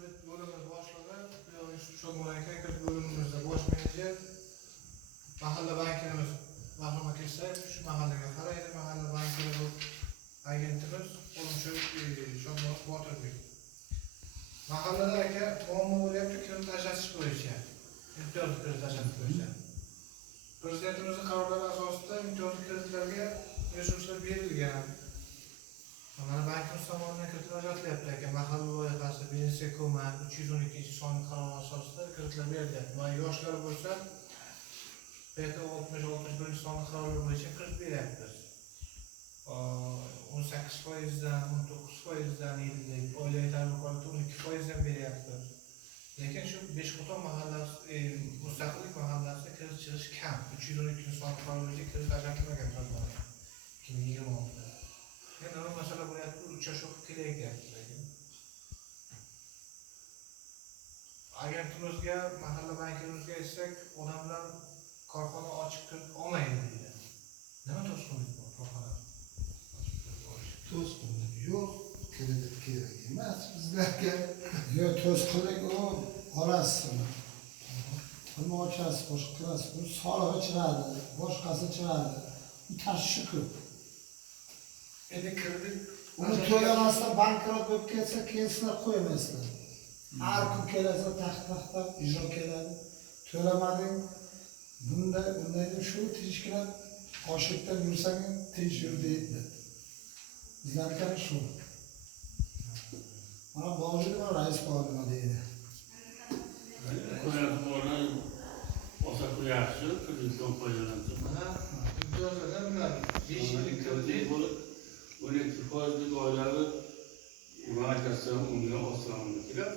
kredit bölümümüz başladı. Çok merak kredit bölümümüzde boş menajer mahalle bankimiz Mahrum Akisay şu mahalleye qaraydi. Mahalle bankiri bu agentimiz olmuş çok o'tirdik. Mahallada aka muammo bo'lyapti kredit ajratish bo'yicha. Imtiyozli kredit ajratish bo'yicha. Prezidentimizning qarorlari asosida imtiyozli kreditlarga resurslar berilgan. Mana bankimiz tomonidan kreditlar ajratilyapti aka. Mahalla loyihasi birinchi ko'ma 312-sonli qaror asosida kreditlar berilyapti. Mana yoshlar bo'lsa PK 60-61 sonli qarorlar bo'yicha kredit beryapmiz. 18%dan 19%dan yillik, oilaviy tadbirkorlikda 12%dan beryapmiz. Lekin shu Beshqo'ton mahallasi, Mustaqillik mahallasida kredit chiqish kam. 312 sonli qaror bo'yicha kredit ajratilmagan to'g'ri. 2020da. Endi nima masala bo'lyapti? Uchrashuv qilib kelyapti. Agentimizga, mahalla bankimizga aytsak, odamlar korxona ochib turib olmaydi deydi. Nima to'sqinlik bor korxona? To'sqinlik yo'q, kredit kerak emas bizlarga. Yo, to'sqinlik u olasiz. Pulni ochasiz, boshqa qilasiz. Bu solig'i chiqadi, boshqasi chiqadi. Bu tashvishi ko'p. Endi kredit uni to'lamasdan bankrot bo'lib ketsa, keyin sizlar qo'ymaysizlar. Har kun kelasa taxtaqtab ijro keladi. To'lamading, bunday shu tinchgina oshlikdan yursang tinch yur deydi. Bizlarga shu. Mana bojida rais bo'ladi deydi. Qo'yadigan olsa yaxshi, kreditdan foydalansa. Mana imtiyozlardan bular 5 yillik kredit bo'lib 12% oilaviy va'dasi unga osonlik kerak.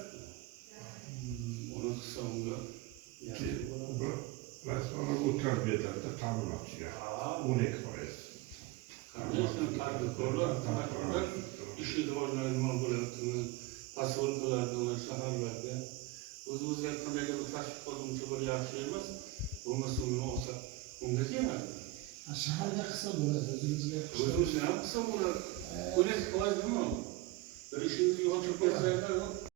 Uni qilsa unga Rasmana bu tarbiyatlarda ta'minotchiga 12%. qanday tadbirkorlar ishida olinadigan bo'layotgan posilkalarda shaharlarda o'zimizga qandaydir bir tashviq qiluvchi bir yaxshi emas. Bo'lmasa uni olsa unga kerak. Shaharga qilsa bo'ladi, o'zimizga. O'zimizga ham qilsa bo'ladi. 12% nima? Bir ishingizni yo'qotib ketsangiz